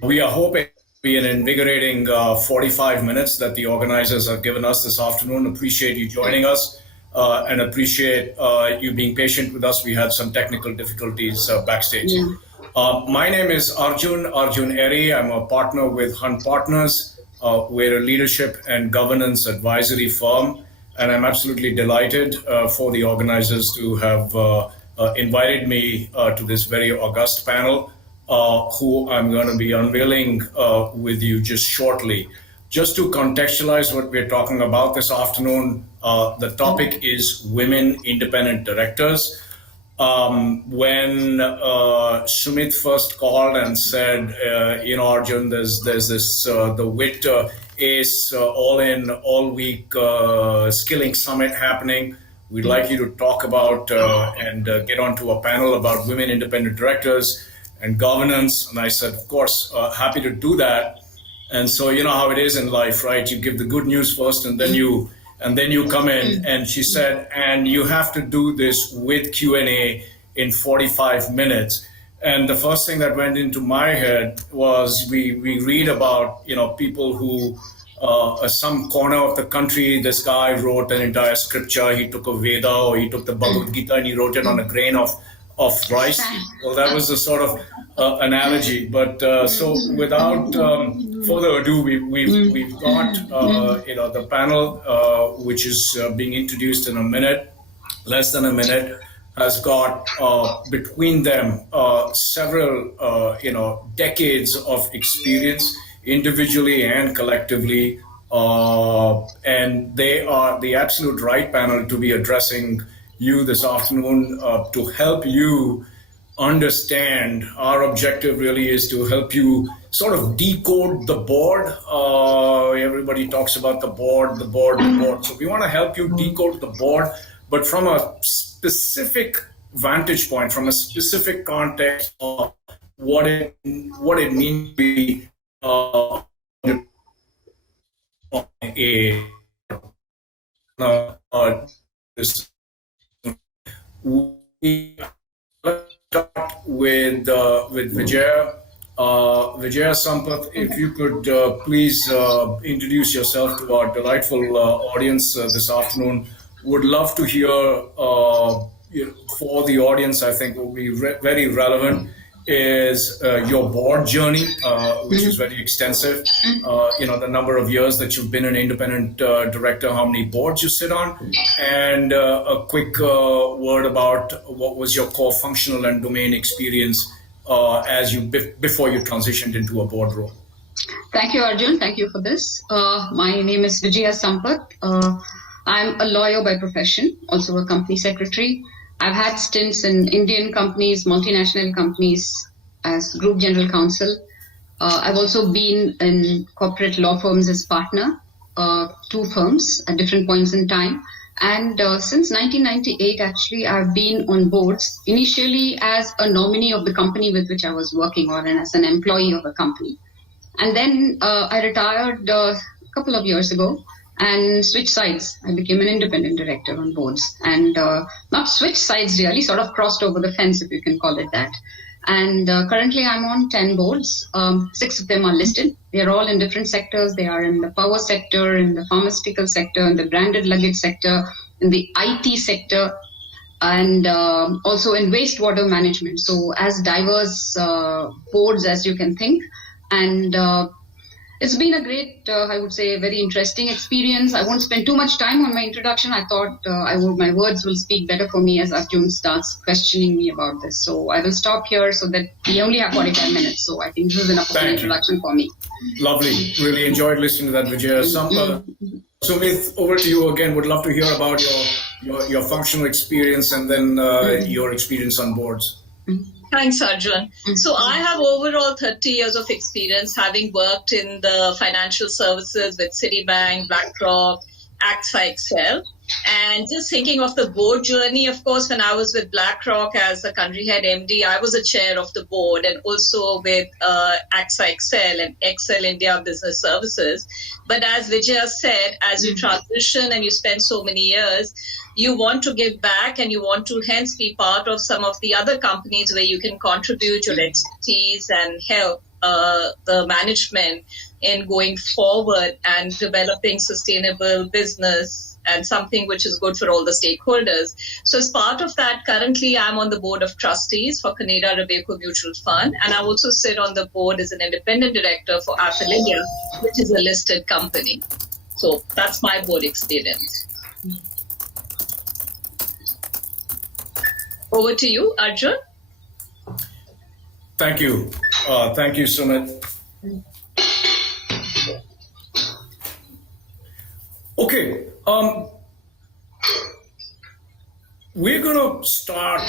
We are hoping to be an invigorating 45 minutes that the organizers have given us this afternoon. Appreciate you joining us and appreciate you being patient with us. We had some technical difficulties backstage. Yeah. My name is Arjun Erry. I'm a partner with Hunt Partners. We're a leadership and governance advisory firm, and I'm absolutely delighted for the organizers to have invited me to this very august panel. Who I'm going to be unveiling with you just shortly. Just to contextualize what we're talking about this afternoon, the topic is women independent directors. When Sumit first called and said, Arjun, there's this the WiT Ace all week skilling summit happening. We'd like you to talk about and get onto a panel about women independent directors and governance. And I said, of course, happy to do that. And so you know how it is in life, right? You give the good news first, and then you come in. And she said, and you have to do this with Q&A in 45 minutes. And the first thing that went into my head was we read about people who some corner of the country, this guy wrote an entire scripture. He took a Veda or he took the Bhagavad Gita and he wrote it on a grain of rice. Well, that was the sort of analogy. But so without further ado, we've got the panel, which is being introduced in a minute, less than a minute, has got between them several decades of experience, individually and collectively, and they are the absolute right panel to be addressing you this afternoon to help you understand. Our objective really is to help you sort of decode the board. Everybody talks about the board. So we want to help you decode the board, but from a specific vantage point, from a specific context of what it means to be this. We start with Vijaya. Vijaya Sampath, if you could please introduce yourself to our delightful audience this afternoon. Would love to hear for the audience, I think will be very relevant, is your board journey, which is very extensive. The number of years that you've been an independent director, how many boards you sit on, and a quick word about what was your core functional and domain experience before you transitioned into a board role. Thank you, Arjun. Thank you for this. My name is Vijaya Sampath. I'm a lawyer by profession, also a company secretary. I've had stints in Indian companies, multinational companies as group general counsel. I've also been in corporate law firms as partner, 2 firms at different points in time. And since 1998, actually, I've been on boards, initially as a nominee of the company with which I was working on and as an employee of a company. And then I retired a couple of years ago and switched sides. I became an independent director on boards, and not switched sides really, sort of crossed over the fence, if you can call it that. And currently I'm on 10 boards. 6 of them are listed. They're all in different sectors. They are in the power sector, in the pharmaceutical sector, in the branded luggage sector, in the IT sector, and also in wastewater management. So as diverse boards as you can think. And it's been a great, I would say, very interesting experience. I won't spend too much time on my introduction. I thought my words will speak better for me as Arjun starts questioning me about this. So I will stop here so that we only have 45 minutes. So I think this is enough of an introduction for me. Lovely. Really enjoyed listening to that, Vijaya. Sumit, over to you again. Would love to hear about your functional experience and then your experience on boards. Thanks, Arjun. So I have overall 30 years of experience, having worked in the financial services with Citibank, BlackRock, AXA XL. And just thinking of the board journey, of course, when I was with BlackRock as the country head MD, I was a chair of the board, and also with AXA XL and XL India Business Services. But as Vijaya said, as you transition and you spend so many years, you want to give back and you want to hence be part of some of the other companies where you can contribute your expertise and help the management in going forward and developing sustainable business and something which is good for all the stakeholders. So as part of that, currently I'm on the board of trustees for Canada Robeco Mutual Fund, and I also sit on the board as an independent director for Apple India, which is a listed company. So that's my board experience. Over to you, Arjun. Thank you. Thank you, Sumit. Okay. We're going to start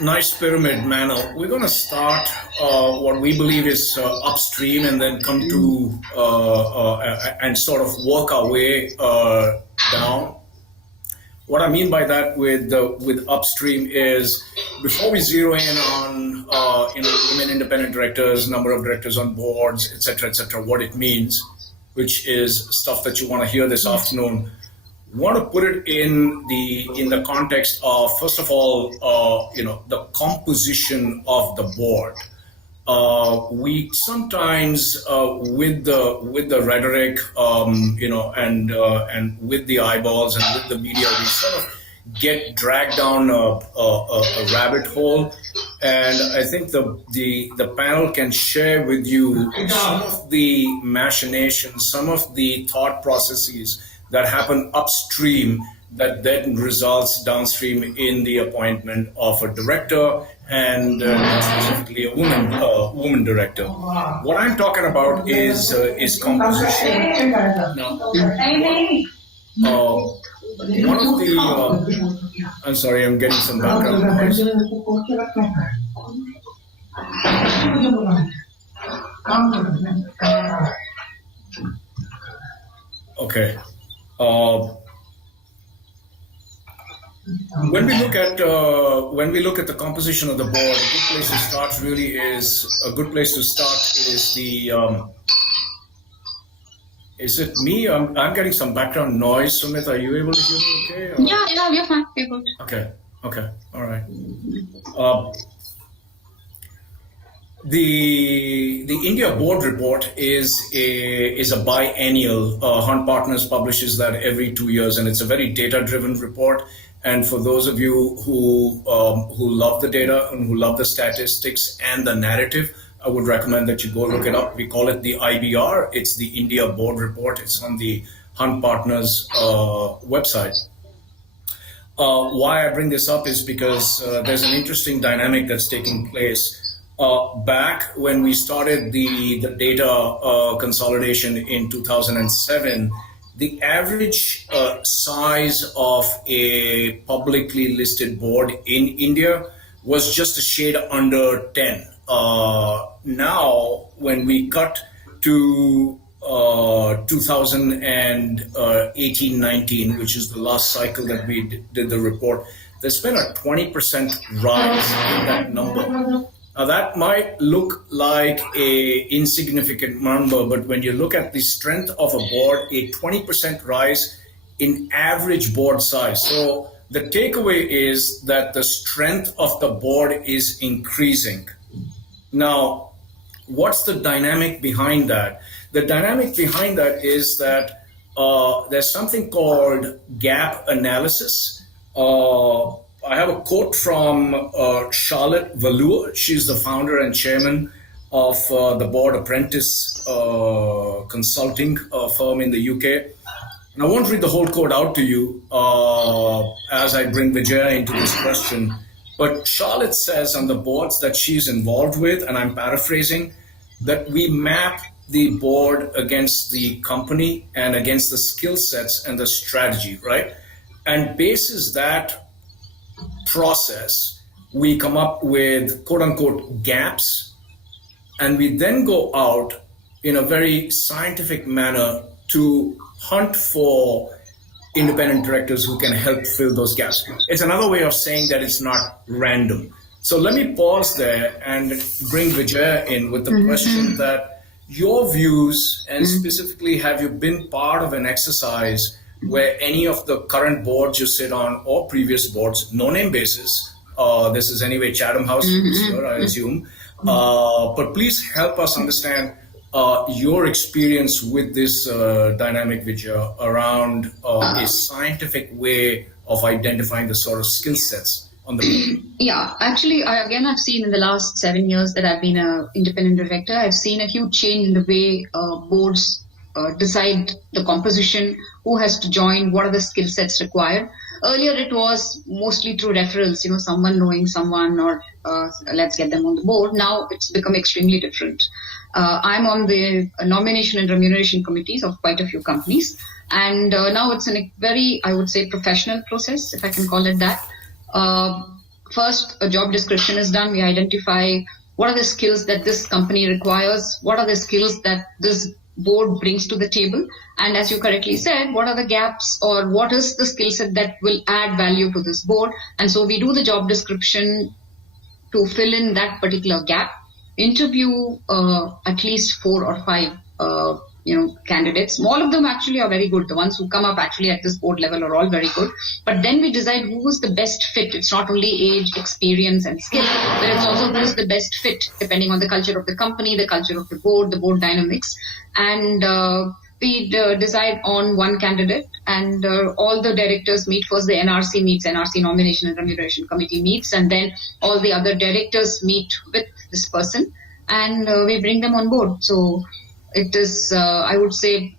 nice pyramid manner. We're going to start what we believe is upstream and then come to and sort of work our way down. What I mean by that with upstream is before we zero in on women independent directors, number of directors on boards, etc., what it means, which is stuff that you want to hear this afternoon. Want to put it in the context of, first of all, the composition of the board. We sometimes with the rhetoric, and with the eyeballs and with the media, we sort of get dragged down a rabbit hole. And I think the panel can share with you some of the machinations, some of the thought processes that happen upstream that then results downstream in the appointment of a director and specifically a woman director. What I'm talking about is composition. Now, one of the I'm sorry, I'm getting some background noise. Okay. When we look at the composition of the board, a good place to start is the. Is it me? I'm getting some background noise. Sumit, are you able to hear me? Okay. Yeah, we're fine. We're good. Okay. All right. The India board report is a biennial. Hunt Partners publishes that every 2 years, and it's a very data-driven report. And for those of you who love the data and who love the statistics and the narrative, I would recommend that you go look it up. We call it the IBR. It's the India Board Report. It's on the Hunt Partners website. Why I bring this up is because there's an interesting dynamic that's taking place. Back when we started the data consolidation in 2007, the average size of a publicly listed board in India was just a shade under 10. Now, when we cut to 2018-19, which is the last cycle that we did the report, there's been a 20% rise in that number. Now, that might look like a insignificant number, but when you look at the strength of a board, a 20% rise in average board size. So the takeaway is that the strength of the board is increasing. Now, what's the dynamic behind that? The dynamic behind that is that there's something called gap analysis. I have a quote from Charlotte Valour. She's the founder and chairman of the Board Apprentice consulting firm in the UK. And I won't read the whole quote out to you as I bring Vijaya into this question. But Charlotte says on the boards that she's involved with, and I'm paraphrasing, that we map the board against the company and against the skill sets and the strategy, right? And basis that process, we come up with quote unquote gaps, and we then go out in a very scientific manner to hunt for independent directors who can help fill those gaps. It's another way of saying that it's not random. So let me pause there and bring Vijaya in with the question that your views, and specifically, have you been part of an exercise where any of the current boards you sit on or previous boards, no name basis, this is anyway Chatham House here, I assume, But please help us understand your experience with this dynamic, Vijaya, around a scientific way of identifying the sort of skill sets on the board. Yeah, actually, I've seen in the last 7 years that I've been an independent director, I've seen a huge change in the way boards decide the composition, who has to join, what are the skill sets required. Earlier, it was mostly through referrals, someone knowing someone or let's get them on the board. Now it's become extremely different. I'm on the nomination and remuneration committees of quite a few companies. And now it's in a very, I would say, professional process, if I can call it that. First, a job description is done. We identify what are the skills that this company requires, what are the skills that this board brings to the table, and as you correctly said, what are the gaps or what is the skill set that will add value to this board. And so we do the job description to fill in that particular gap, interview at least 4 or 5 candidates. All of them actually are very good. The ones who come up actually at this board level are all very good. But then we decide who is the best fit. It's not only age, experience, and skill, but it's also who is the best fit depending on the culture of the company, the culture of the board dynamics. And we decide on one candidate, and all the directors meet. First, the NRC meets, NRC Nomination and Remuneration Committee meets, and then all the other directors meet with this person, and we bring them on board. So it is, I would say,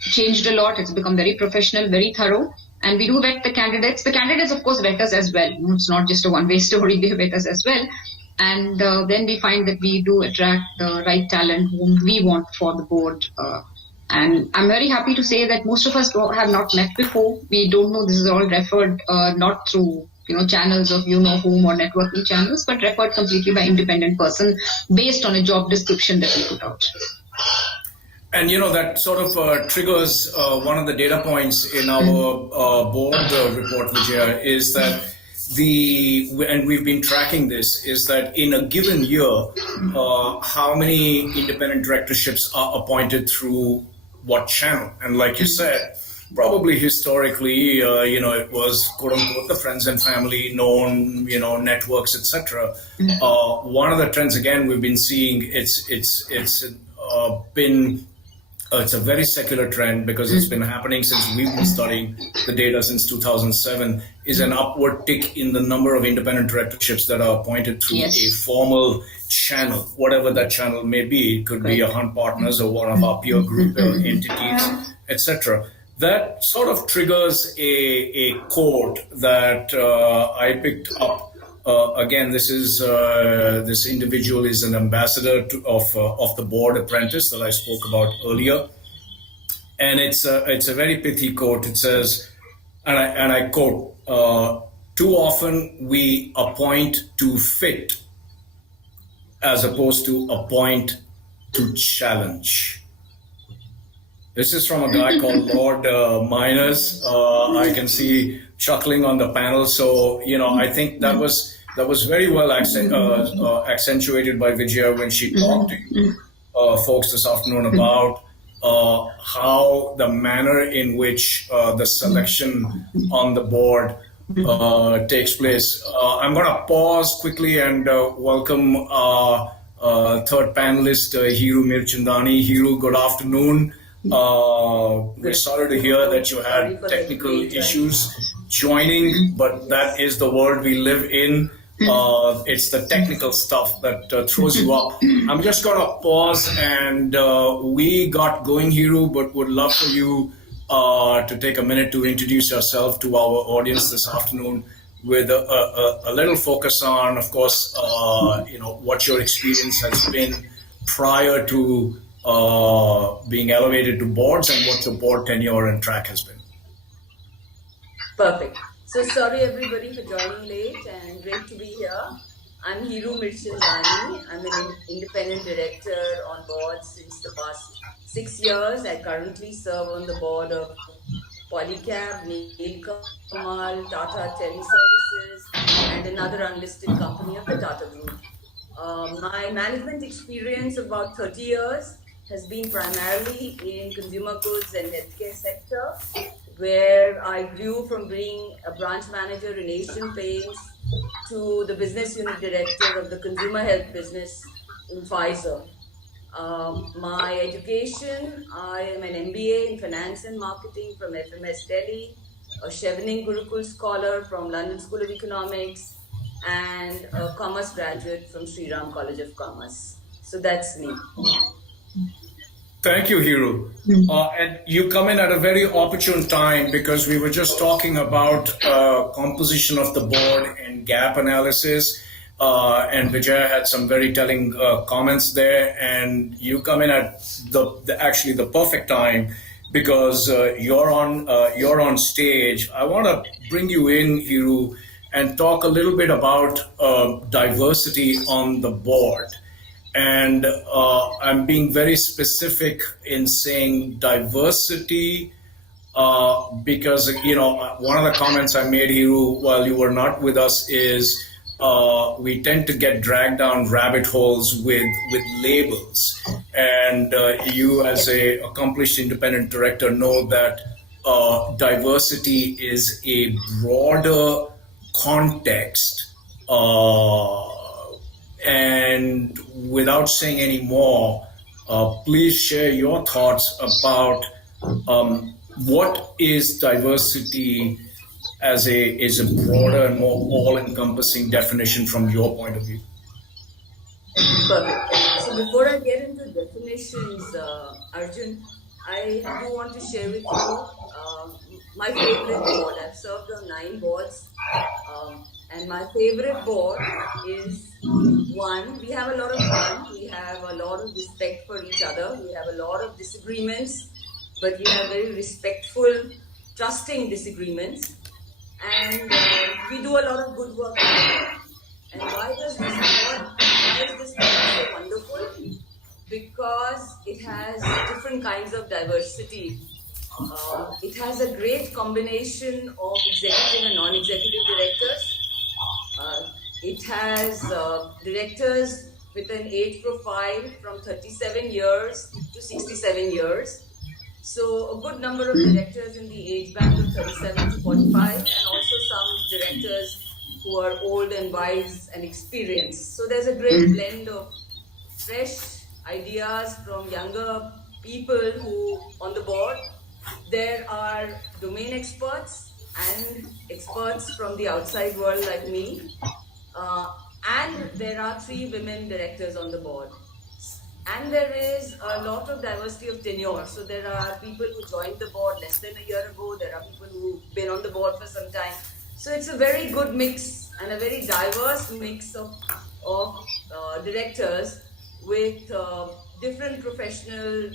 changed a lot. It's become very professional, very thorough. And we do vet the candidates. The candidates, of course, vet us as well. It's not just a one-way story. They vet us as well. And then we find that we do attract the right talent whom we want for the board. And I'm very happy to say that most of us have not met before. We don't know. This is all referred not through channels of whom or networking channels, but referred completely by independent person based on a job description that we put out. And that sort of triggers one of the data points in our board report, Vijaya, is that and we've been tracking this, is that in a given year, how many independent directorships are appointed through what channel? And like you said, probably historically, it was quote unquote the friends and family, known, networks, etc. One of the trends again we've been seeing, it's a very secular trend because it's been happening since we've been studying the data since 2007, is an upward tick in the number of independent directorships that are appointed through a formal channel, whatever that channel may be. It could be a Hunt Partners or one of our peer group entities, etc. That sort of triggers a quote that I picked up. Again, this individual is an ambassador of the board apprentice that I spoke about earlier, and it's a very pithy quote. It says, and I quote: "Too often we appoint to fit, as opposed to appoint to challenge." This is from a guy called Lord Miners. I can see chuckling on the panel. So, I think that was very well accentuated by Vijaya when she talked to you folks this afternoon about how the manner in which the selection on the board takes place. I'm going to pause quickly and welcome our third panelist, Hiroo Mirchandani. Hiroo, good afternoon. We're sorry to hear that you had technical issues joining, but that is the world we live in. It's the technical stuff that throws you up. I'm just going to pause, and we got going, Hiroo, but would love for you to take a minute to introduce yourself to our audience this afternoon with a little focus on, of course, what your experience has been prior to being elevated to boards and what your board tenure and track has been. Perfect. So sorry everybody for joining late, and great to be here. I'm Hiroo Mirchandani. I'm an independent director on board since the past 6 years. I currently serve on the board of Polycab, Nilkamal, Tata Teleservices, and another unlisted company of the Tata Group. My management experience of about 30 years has been primarily in consumer goods and healthcare sector, where I grew from being a branch manager in Asian Paints to the business unit director of the consumer health business in Pfizer. My education, I am an MBA in Finance and Marketing from FMS Delhi, a Chevening Gurukul Scholar from London School of Economics, and a Commerce graduate from Sri Ram College of Commerce. So that's me. Thank you, Hiroo. And you come in at a very opportune time because we were just talking about composition of the board and gap analysis. And Vijaya had some very telling comments there. And you come in at actually the perfect time because you're on stage. I want to bring you in, Hiroo, and talk a little bit about diversity on the board. And I'm being very specific in saying diversity because, one of the comments I made, Hiroo, while you were not with us is we tend to get dragged down rabbit holes with labels. And you, as a accomplished independent director, know that diversity is a broader context. And without saying any more, please share your thoughts about what is diversity as a broader and more all-encompassing definition from your point of view. Perfect. So before I get into definitions, Arjun, I do want to share with you my favorite board. I've served on 9 boards. And my favorite board is one, we have a lot of fun, we have a lot of respect for each other, we have a lot of disagreements, but we have very respectful, trusting disagreements, and we do a lot of good work together. And why is this board so wonderful? Because it has different kinds of diversity. It has a great combination of executive and non-executive directors. It has directors with an age profile from 37 years to 67 years. So a good number of directors in the age band of 37 to 45, and also some directors who are old and wise and experienced. So there's a great blend of fresh ideas from younger people who on the board. There are domain experts and experts from the outside world like me. And there are 3 women directors on the board. And there is a lot of diversity of tenure. So there are people who joined the board less than a year ago. There are people who've been on the board for some time. So it's a very good mix and a very diverse mix of directors with different professional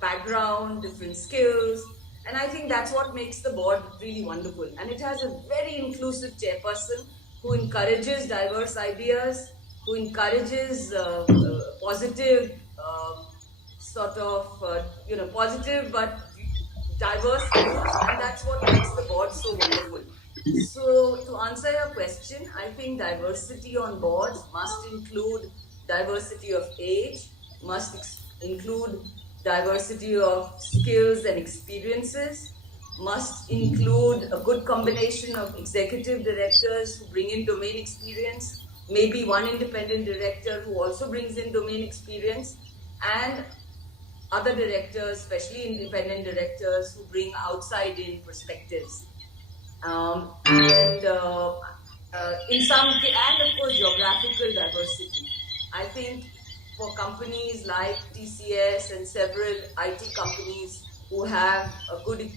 background, different skills. And I think that's what makes the board really wonderful. And it has a very inclusive chairperson who encourages diverse ideas, who encourages positive, positive but diverse views. And that's what makes the board so wonderful. So to answer your question, I think diversity on boards must include diversity of age, must include diversity of skills and experiences, must include a good combination of executive directors who bring in domain experience, maybe one independent director who also brings in domain experience, and other directors, especially independent directors, who bring outside-in perspectives. And of course, geographical diversity. I think for companies like TCS and several IT companies who have a good,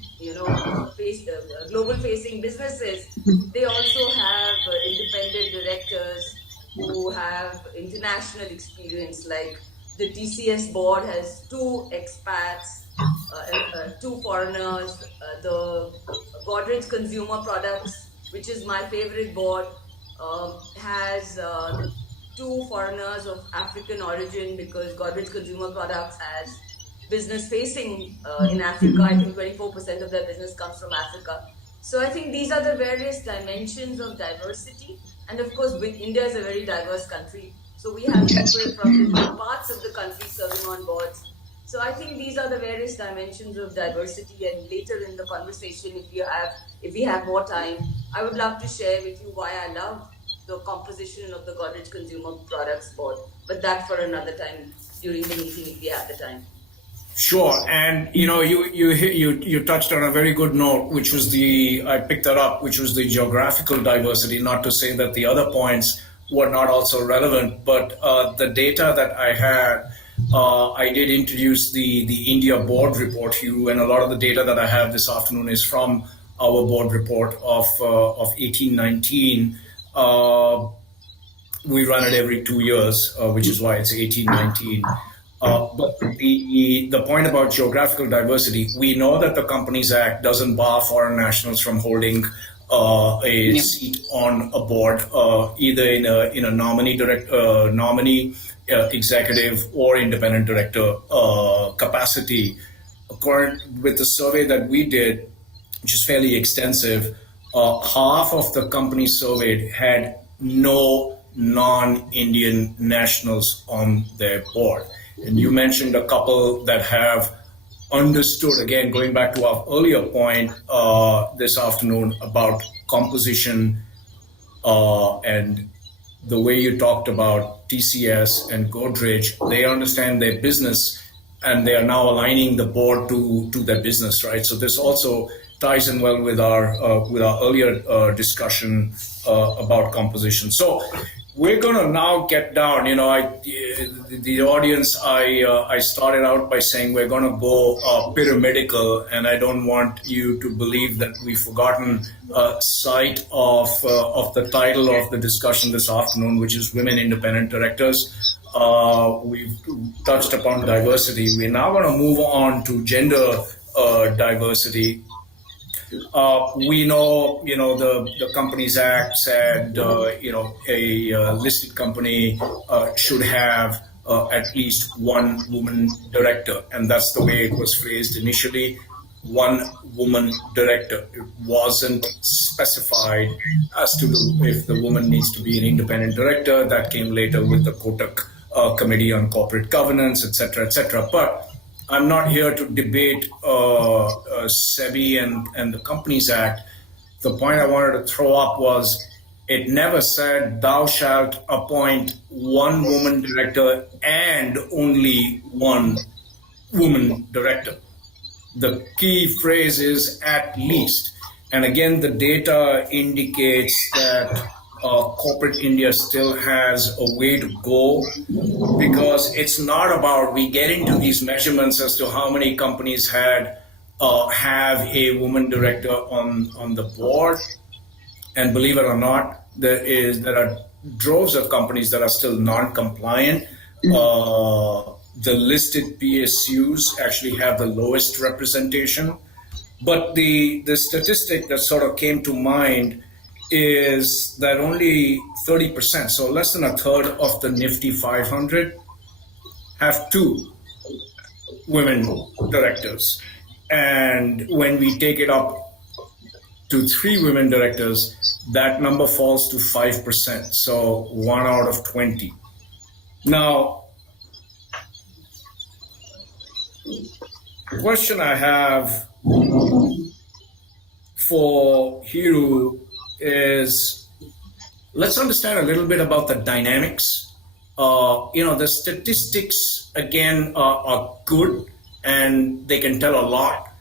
global-facing businesses, they also have independent directors who have international experience. Like the TCS board has 2 expats, 2 foreigners. The Godrej Consumer Products, which is my favorite board, has 2 foreigners of African origin, because Godrej Consumer Products has business facing in Africa. I think 24% of their business comes from Africa. So I think these are the various dimensions of diversity. And of course, India is a very diverse country. So we have people from different parts of the country serving on boards. So I think these are the various dimensions of diversity. And later in the conversation, if we have more time, I would love to share with you why I love the composition of the Godrej Consumer Products Board, but that for another time during the meeting if we have the time. Sure, and you touched on a very good note, which was I picked that up, which was the geographical diversity. Not to say that the other points were not also relevant, but the data that I had, I did introduce the India board report, Hugh, and a lot of the data that I have this afternoon is from our board report of 1819. We run it every 2 years, which is why it's 1819. But the point about geographical diversity, we know that the Companies Act doesn't bar foreign nationals from holding a seat on a board, either in a nominee, executive, or independent director capacity. According with the survey that we did, which is fairly extensive, half of the companies surveyed had no non-Indian nationals on their board. And you mentioned a couple that have understood, again, going back to our earlier point this afternoon about composition and the way you talked about TCS and Godrej. They understand their business and they are now aligning the board to their business, right? So this also ties in well with our earlier discussion about composition. So we're going to now get down. The audience, I started out by saying we're going to go pyramidal, and I don't want you to believe that we've forgotten sight of the title of the discussion this afternoon, which is Women Independent Directors. We've touched upon diversity. We're now going to move on to gender diversity. We know, the Companies Act said, a listed company should have at least one woman director, and that's the way it was phrased initially. One woman director. It wasn't specified as to if the woman needs to be an independent director. That came later with the Kotak Committee on Corporate Governance, etc., etc. But I'm not here to debate SEBI and the Companies Act. The point I wanted to throw up was it never said thou shalt appoint one woman director and only one woman director. The key phrase is at least. And again, the data indicates that corporate India still has a way to go, because it's not about, we get into these measurements as to how many companies have a woman director on the board. And believe it or not, there are droves of companies that are still non-compliant. The listed PSUs actually have the lowest representation. But the statistic that sort of came to mind is that only 30%, so less than a third of the Nifty 500 have two women directors. And when we take it up to 3 women directors, that number falls to 5%, so 1 out of 20. Now, the question I have for Hiroo is, let's understand a little bit about the dynamics. The statistics, again, are good and they can tell a lot,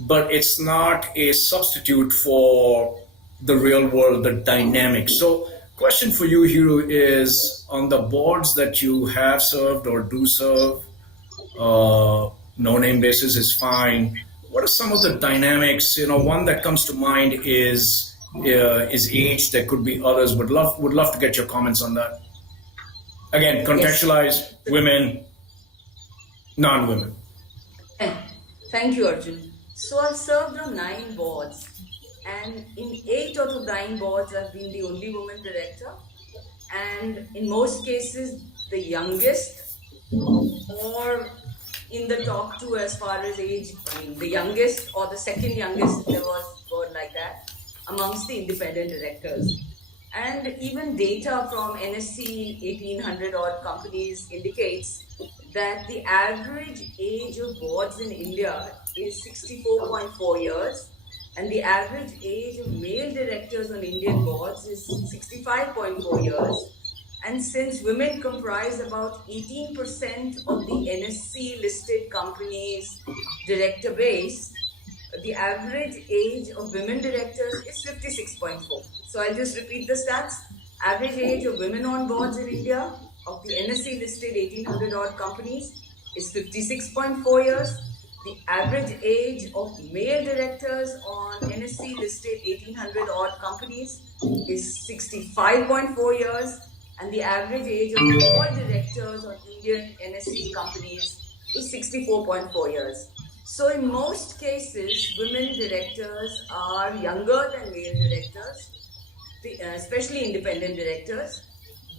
but it's not a substitute for the real world, the dynamics. So question for you, Hiroo, is on the boards that you have served or do serve, no-name basis is fine. What are some of the dynamics? One that comes to mind is age. There could be others, but would love to get your comments on that. Again, contextualize women, non-women. Thank you, Arjun. So I've served on 9 boards, and in 8 out of 9 boards, I've been the only woman director, and in most cases, the youngest, or in the top 2 as far as age. I mean, the youngest or the second youngest, there was a word like that, amongst the independent directors. And even data from NSE 1800 odd companies indicates that the average age of boards in India is 64.4 years, And the average age of male directors on Indian boards is 65.4 years. And since women comprise about 18% of the NSE listed companies' director base, the average age of women directors is 56.4. So I'll just repeat the stats. Average age of women on boards in India of the NSE listed 1800 odd companies is 56.4 years. The average age of male directors on NSE listed 1800 odd companies is 65.4 years. And the average age of all directors on Indian NSE companies is 64.4 years. So in most cases, women directors are younger than male directors, especially independent directors.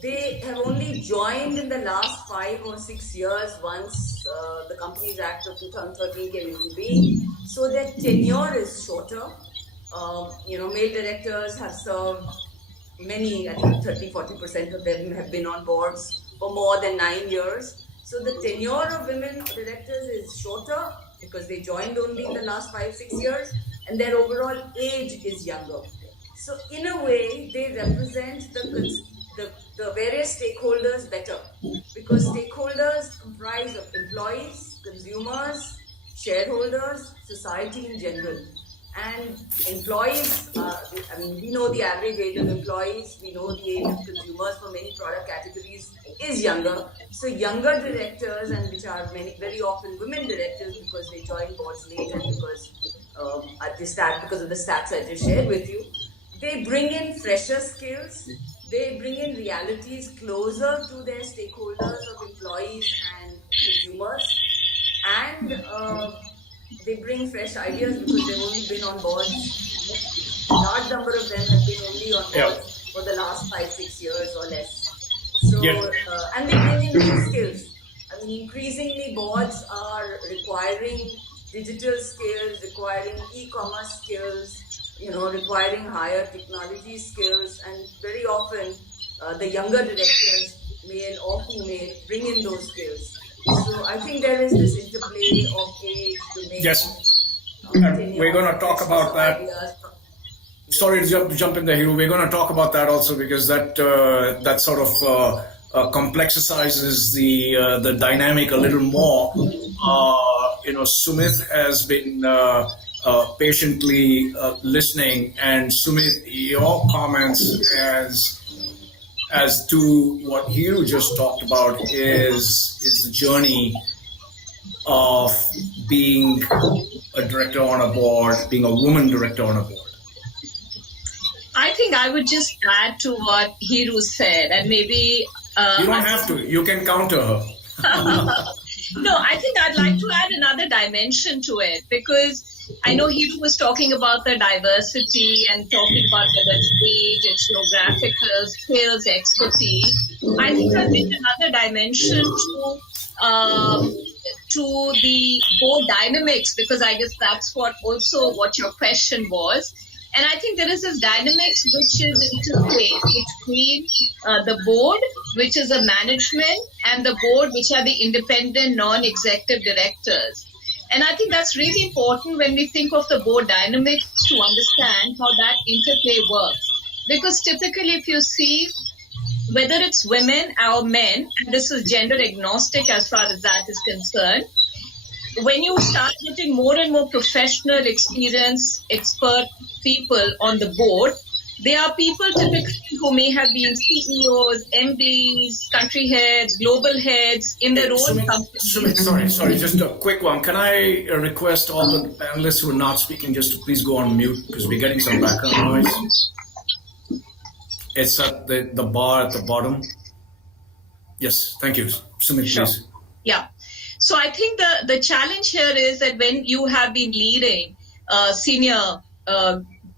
They have only joined in the last 5 or 6 years once the Companies Act of 2013 came into being. So their tenure is shorter. Male directors have served many, I think 30-40% of them have been on boards for more than 9 years. So the tenure of women directors is shorter because they joined only in the last 5-6 years, and their overall age is younger. So in a way, they represent the various stakeholders better, because stakeholders comprise of employees, consumers, shareholders, society in general. And employees, we know the average age of employees, we know the age of consumers for many product categories is younger. So younger directors, and which are very often women directors because they join boards late and because of the stats I just shared with you, they bring in fresher skills, they bring in realities closer to their stakeholders of employees and consumers, and they bring fresh ideas because they've only been on boards. A large number of them have been only on boards for the last 5-6 years or less. So, and they bring in new skills. Increasingly boards are requiring digital skills, requiring e-commerce skills, requiring higher technology skills, and very often the younger directors, male or female, bring in those skills. So I think there is this interplay of age to make. Yes. We're going to talk about that. Sorry to jump in there, Hiroo. We're going to talk about that also, because that sort of complexizes the dynamic a little more. Sumit has been patiently listening, and Sumit, your comments as to what Hiroo just talked about is the journey of being a director on a board, being a woman director on a board. I think I would just add to what Hiroo said, and maybe... you don't have to. You can counter her. No, I think I'd like to add another dimension to it, because I know Hiroo was talking about the diversity and talking about whether it's age, it's geographical, skills, expertise. I think I'll bring another dimension to the board dynamics, because I guess that's what your question was. And I think there is this dynamics which is interplay between the board, which is a management, and the board, which are the independent non-executive directors. And I think that's really important when we think of the board dynamics to understand how that interplay works. Because typically, if you see, whether it's women or men, and this is gender agnostic as far as that is concerned, when you start getting more and more professional, experienced, expert people on the board, they are people typically who may have been CEOs, MDs, country heads, global heads in their own companies. Sumit, sorry, just a quick one. Can I request all the panelists who are not speaking just to please go on mute, because we're getting some background noise. It's at the bar at the bottom. Yes, thank you. Sumit, Sure. please. Yeah. So I think the challenge here is that when you have been leading senior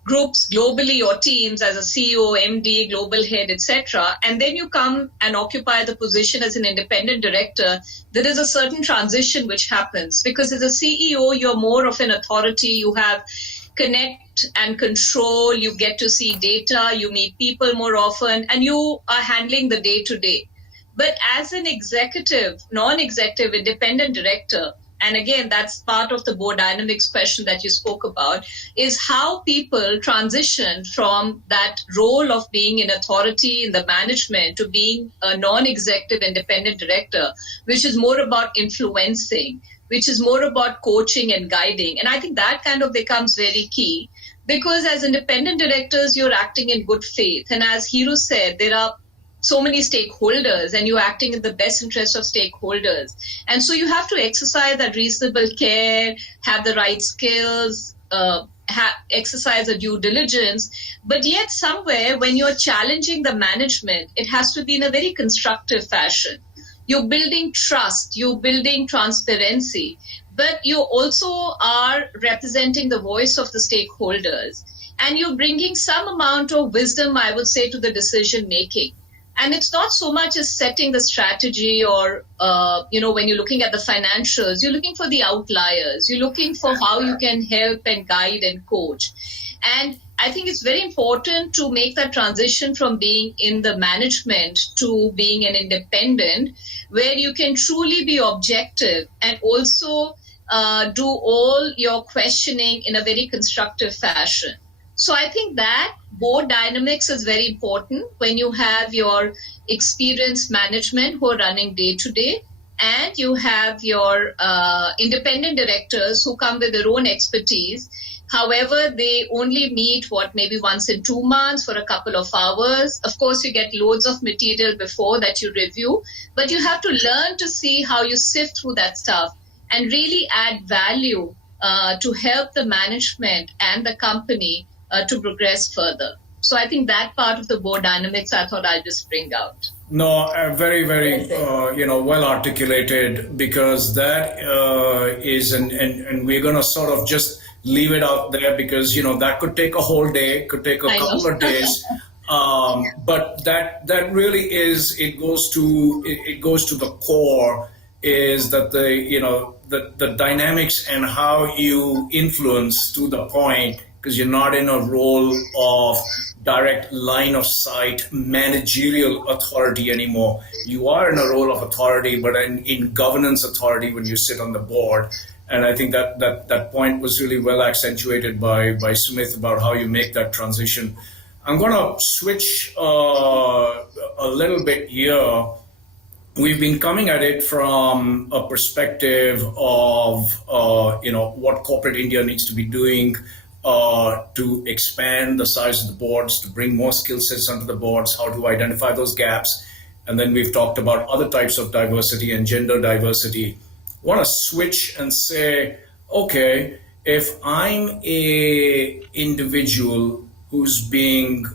groups globally or teams as a CEO, MD, global head, etc., and then you come and occupy the position as an independent director, there is a certain transition which happens, because as a CEO, you're more of an authority. You have connect and control. You get to see data. You meet people more often, and you are handling the day-to-day. But as an executive, non-executive, independent director, and again, that's part of the board dynamics question that you spoke about, is how people transition from that role of being in authority in the management to being a non-executive independent director, which is more about influencing, which is more about coaching and guiding. And I think that kind of becomes very key, because as independent directors, you're acting in good faith. And as Hiroo said, there are so many stakeholders and you're acting in the best interest of stakeholders. And so you have to exercise that reasonable care, have the right skills, exercise a due diligence. But yet somewhere when you're challenging the management, it has to be in a very constructive fashion. You're building trust, you're building transparency, but you also are representing the voice of the stakeholders. And you're bringing some amount of wisdom, I would say, to the decision making. And it's not so much as setting the strategy or, when you're looking at the financials, you're looking for the outliers. You're looking for how you can help and guide and coach. And I think it's very important to make that transition from being in the management to being an independent, where you can truly be objective and also do all your questioning in a very constructive fashion. So I think that board dynamics is very important when you have your experienced management who are running day to day, and you have your independent directors who come with their own expertise. However, they only meet maybe once in 2 months for a couple of hours. Of course, you get loads of material before that you review, but you have to learn to see how you sift through that stuff and really add value to help the management and the company to progress further. So I think that part of the board dynamics, I thought I'd just bring out. No, very, very, well articulated, because that is, and we're going to sort of just leave it out there because, that could take a whole day, could take a couple of days. But that really is, it goes to the core, is that the dynamics and how you influence to the point, because you're not in a role of direct line of sight managerial authority anymore. You are in a role of authority, but in governance authority when you sit on the board. And I think that point was really well accentuated by Sumit about how you make that transition. I'm going to switch a little bit here. We've been coming at it from a perspective of, what corporate India needs to be doing to expand the size of the boards, to bring more skill sets onto the boards, how to identify those gaps. And then we've talked about other types of diversity and gender diversity. I want to switch and say, okay, if I'm a individual who's been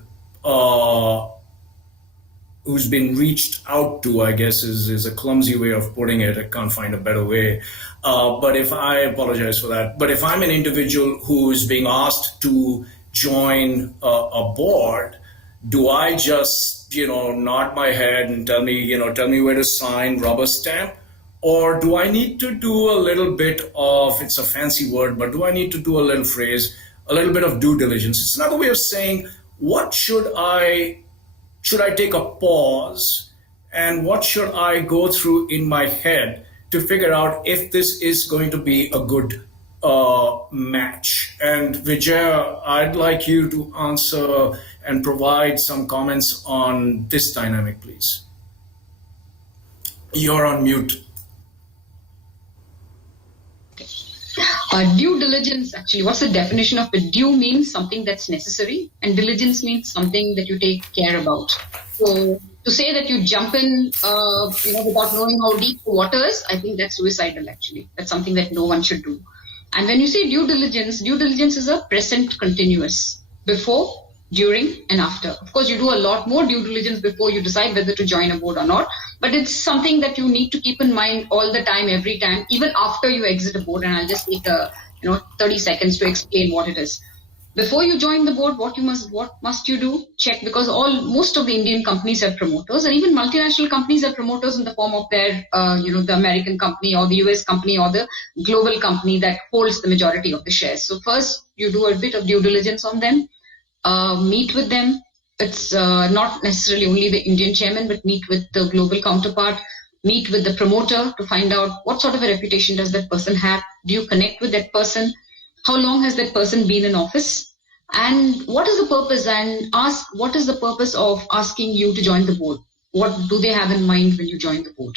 reached out to, I guess is a clumsy way of putting it. I can't find a better way. But I apologize for that. But if I'm an individual who's being asked to join a board, do I just, nod my head and tell me where to sign, rubber stamp? Or do I need to do a little bit of, it's a fancy word, but do I need to do a little phrase, a little bit of due diligence? It's another way of saying, what should I take a pause, and what should I go through in my head to figure out if this is going to be a good match? And Vijaya, I'd like you to answer and provide some comments on this dynamic, please. You're on mute. Due diligence, actually, what's the definition of it? Due means something that's necessary, and diligence means something that you take care about. So to say that you jump in, without knowing how deep the water is, I think that's suicidal, actually. That's something that no one should do. And when you say due diligence is a present continuous, before, during, and after. Of course, you do a lot more due diligence before you decide whether to join a board or not, but it's something that you need to keep in mind all the time, every time, even after you exit a board. And I'll just take 30 seconds to explain what it is. Before you join the board, what must you do? Check, because most of the Indian companies have promoters, and even multinational companies have promoters in the form of their, the American company or the US company or the global company that holds the majority of the shares. So first, you do a bit of due diligence on them. Meet with them. It's not necessarily only the Indian chairman, but meet with the global counterpart. meet with the promoter to find out what sort of a reputation does that person have. Do you connect with that person? How long has that person been in office? And what is the purpose? And ask what is the purpose of asking you to join the board? What do they have in mind when you join the board?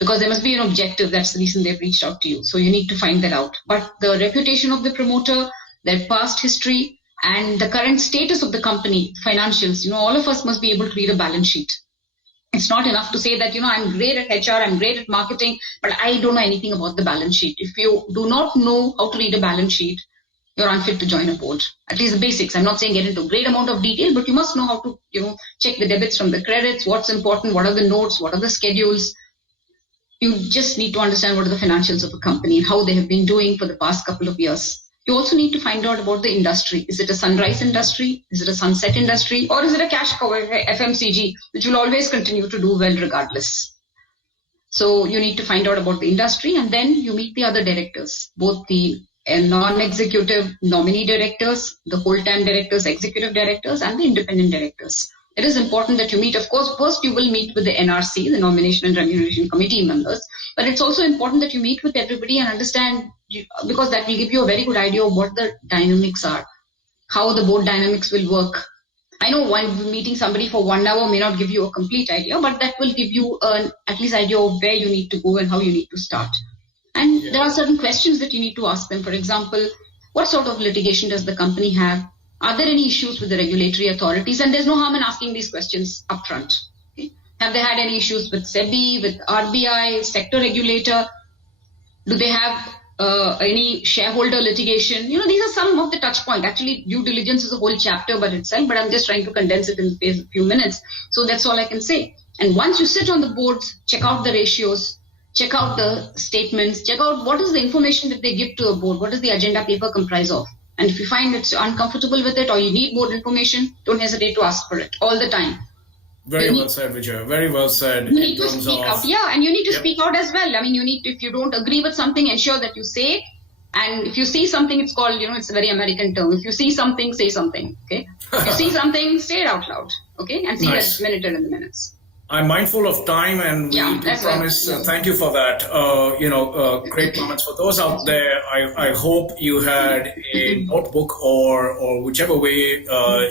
Because there must be an objective. That's the reason they've reached out to you. So you need to find that out. But the reputation of the promoter, their past history, and the current status of the company, financials, all of us must be able to read a balance sheet. It's not enough to say that, I'm great at HR, I'm great at marketing, but I don't know anything about the balance sheet. If you do not know how to read a balance sheet, you're unfit to join a board. At least the basics. I'm not saying get into a great amount of detail, but you must know how to, check the debits from the credits, what's important, what are the notes, what are the schedules. You just need to understand what are the financials of a company and how they have been doing for the past couple of years. You also need to find out about the industry. Is it a sunrise industry? Is it a sunset industry? Or is it a cash cow FMCG, which will always continue to do well regardless? So you need to find out about the industry, and then you meet the other directors, both the non-executive nominee directors, the whole-time directors, executive directors, and the independent directors. It is important that you meet. Of course, first you will meet with the NRC, the Nomination and Remuneration Committee members, but it's also important that you meet with everybody and understand, because that will give you a very good idea of what the dynamics are, how the board dynamics will work. I know meeting somebody for 1 hour may not give you a complete idea, but that will give you at least idea of where you need to go and how you need to start. And there are certain questions that you need to ask them. For example, what sort of litigation does the company have? Are there any issues with the regulatory authorities? And there's no harm in asking these questions upfront. Okay? Have they had any issues with SEBI, with RBI, sector regulator? Do they have any shareholder litigation? These are some of the touch points. Actually, due diligence is a whole chapter by itself, but I'm just trying to condense it in the space of a few minutes. So that's all I can say. And once you sit on the boards, check out the ratios, check out the statements, check out what is the information that they give to a board, what does the agenda paper comprise of. And if you find it's uncomfortable with it or you need more information, don't hesitate to ask for it all the time. Very well said, Vijaya. Very well said. You need to speak out. Yeah, and you need to speak out as well. I mean, if you don't agree with something, ensure that you say it. And if you see something, it's called, it's a very American term. If you see something, say something. Okay. If you see something, say it out loud. Okay. And see that minute in the minutes. I'm mindful of time, and we do promise. Thank you for that. Great comments. For those out there, I hope you had a notebook or whichever way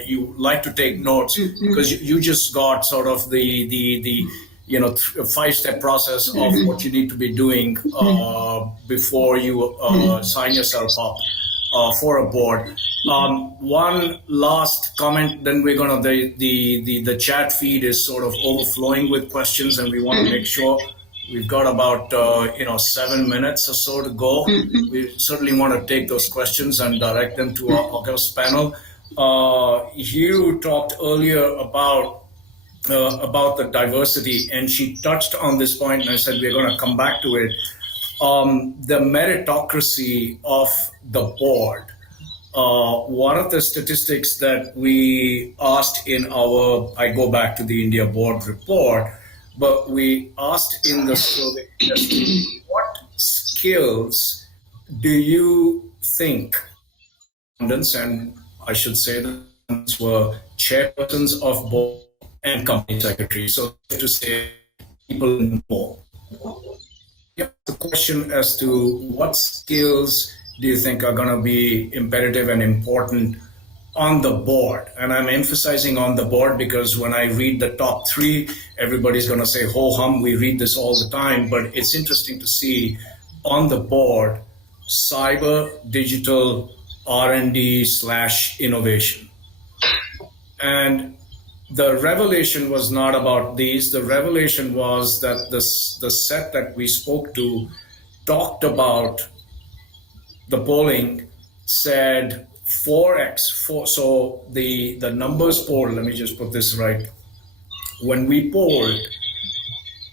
you like to take notes, because you just got sort of the 5-step process of what you need to be doing before you sign yourself up for a board. One last comment, then we're gonna the chat feed is sort of overflowing with questions, and we want to make sure we've got about 7 minutes or so to go. We certainly want to take those questions and direct them to our August panel. Hiroo talked earlier about the diversity, and she touched on this point, and I said we're going to come back to it. The meritocracy of the board. One of the statistics that we asked in I go back to the India board report, but we asked in the survey, what skills do you think, and I should say that were chairpersons of board and company secretaries, so to say people know. The question as to what skills do you think are going to be imperative and important on the board? And I'm emphasizing on the board because when I read the top 3, everybody's going to say, ho hum, we read this all the time. But it's interesting to see on the board, cyber, digital, R&D/innovation. And the revelation was not about these. The revelation was that the set that we spoke to talked about the polling said 4x. So the numbers polled, let me just put this right. When we polled,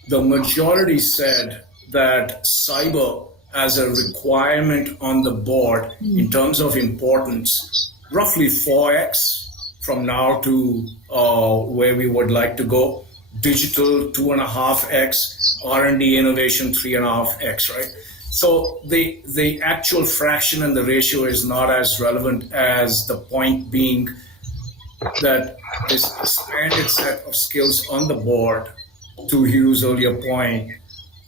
the majority said that cyber as a requirement on the board in terms of importance, roughly 4x from now to where we would like to go. Digital 2.5x, R&D innovation 3.5x, right? So the actual fraction and the ratio is not as relevant as the point being that this expanded set of skills on the board, to Hiroo's earlier point,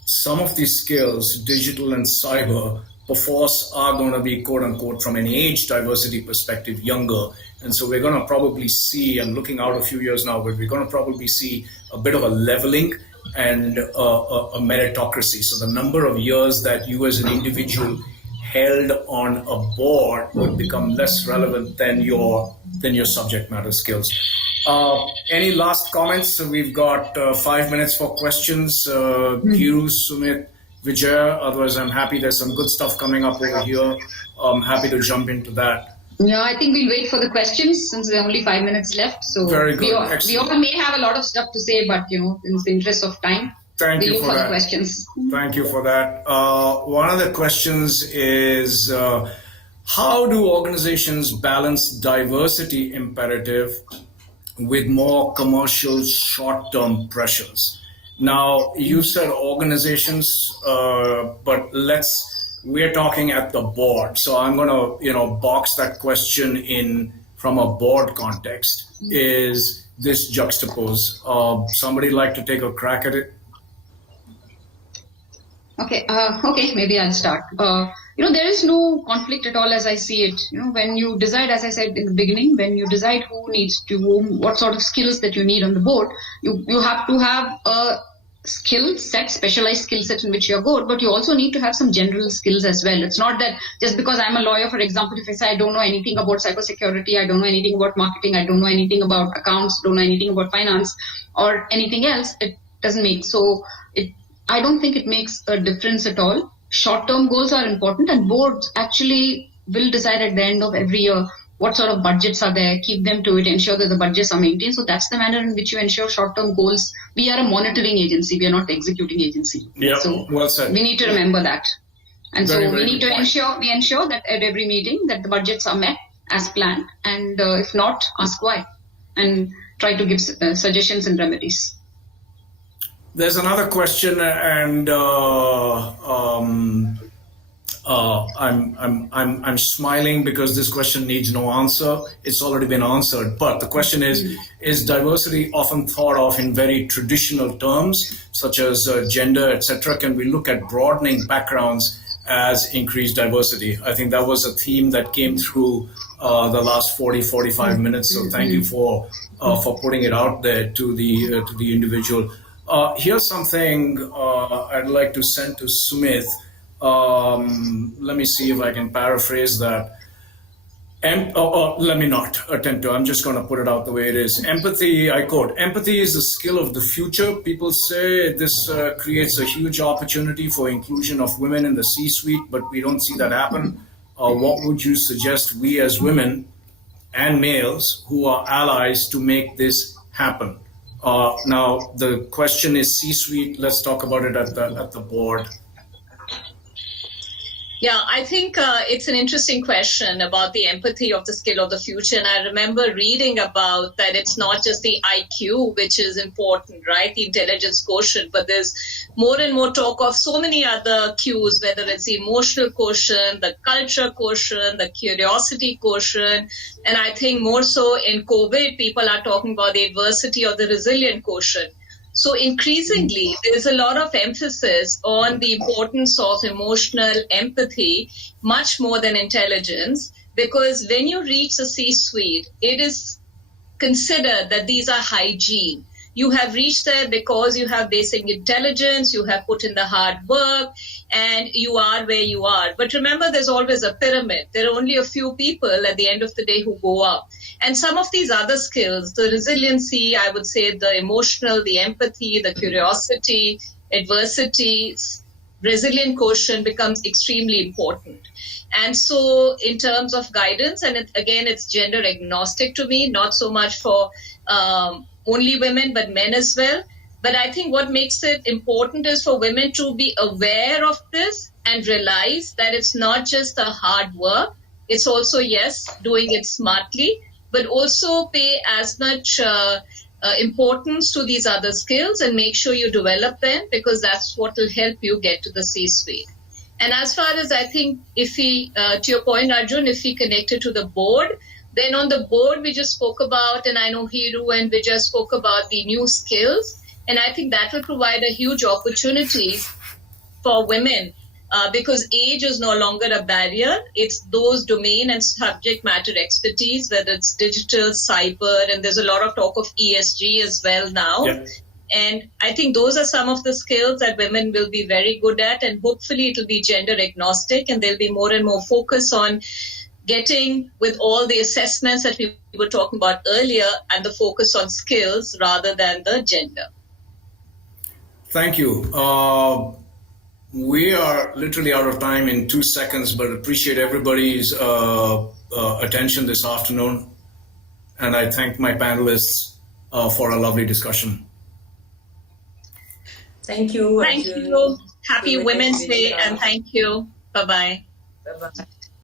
some of these skills, digital and cyber, perforce are going to be, quote unquote, from an age diversity perspective, younger. And so we're going to probably see, I'm looking out a few years now, but we're going to probably see a bit of a leveling and a meritocracy. So the number of years that you as an individual held on a board would become less relevant than your subject matter skills. Any last comments? So we've got 5 minutes for questions. Hiroo, Sumit, Vijaya. Otherwise, I'm happy. There's some good stuff coming up over here. I'm happy to jump into that. Yeah, I think we'll wait for the questions since there are only 5 minutes left. So very good. We all may have a lot of stuff to say, but in the interest of time, thank you for that. The questions. Thank you for that. One of the questions is how do organizations balance diversity imperative with more commercial short-term pressures? Now, you said organizations, but we're talking at the board. So I'm going to, box that question in from a board context. Is this juxtaposed? Somebody like to take a crack at it? Okay, maybe I'll start. There is no conflict at all as I see it. When you decide, as I said in the beginning, when you decide who needs to whom, what sort of skills that you need on the board, you have to have a skill set, specialized skill set in which you're good, but you also need to have some general skills as well. It's not that just because I'm a lawyer, for example, if I say I don't know anything about cybersecurity, I don't know anything about marketing, I don't know anything about accounts, don't know anything about finance or anything else, it doesn't make. So I don't think it makes a difference at all. Short-term goals are important, and boards actually will decide at the end of every year what sort of budgets are there, keep them to it, ensure that the budgets are maintained. So that's the manner in which you ensure short-term goals. We are a monitoring agency. We are not the executing agency. Yeah, so well said. We need to remember that. And very, so we need to ensure that at every meeting that the budgets are met as planned. And if not, ask why and try to give suggestions and remedies. There's another question, and I'm smiling because this question needs no answer. It's already been answered. But the question is diversity often thought of in very traditional terms, such as gender, etc.? Can we look at broadening backgrounds as increased diversity? I think that was a theme that came through the last 40-45 minutes. So thank you for putting it out there to the individual. Here's something I'd like to send to Sumit. Let me see if I can paraphrase that. Let me not attempt to. I'm just going to put it out the way it is. Empathy, I quote, empathy is the skill of the future. People say this creates a huge opportunity for inclusion of women in the C-suite, but we don't see that happen. What would you suggest we as women and males who are allies to make this happen? Now, the question is C-suite. Let's talk about it at the board. Yeah, I think it's an interesting question about the empathy of the skill of the future. And I remember reading about that it's not just the IQ, which is important, right? The intelligence quotient, but there's more and more talk of so many other cues, whether it's the emotional quotient, the culture quotient, the curiosity quotient. And I think more so in COVID, people are talking about the adversity or the resilient quotient. So increasingly, there is a lot of emphasis on the importance of emotional empathy, much more than intelligence, because when you reach the C-suite, it is considered that these are hygiene. You have reached there because you have basic intelligence, you have put in the hard work, and you are where you are. But remember, there's always a pyramid. There are only a few people at the end of the day who go up. And some of these other skills, the resiliency, I would say the emotional, the empathy, the curiosity, adversity, resilient quotient becomes extremely important. And so in terms of guidance, and it's gender agnostic to me, not so much for only women, but men as well. But I think what makes it important is for women to be aware of this and realize that it's not just the hard work. It's also, yes, doing it smartly, but also pay as much importance to these other skills and make sure you develop them, because that's what will help you get to the C-suite. And as far as I think, if we, to your point, Arjun, if we connected to the board, then on the board we just spoke about, and I know Hiroo and Vijaya spoke about the new skills. And I think that will provide a huge opportunity for women. Because age is no longer a barrier. It's those domain and subject matter expertise, whether it's digital, cyber, and there's a lot of talk of ESG as well now. Yeah. And I think those are some of the skills that women will be very good at, and hopefully it will be gender agnostic, and there'll be more and more focus on getting with all the assessments that we were talking about earlier, and the focus on skills rather than the gender. Thank you. We are literally out of time in 2 seconds, but appreciate everybody's attention this afternoon. And I thank my panelists for a lovely discussion. Thank you. Thank you. Happy Women's Day, and thank you. Bye-bye. Bye-bye.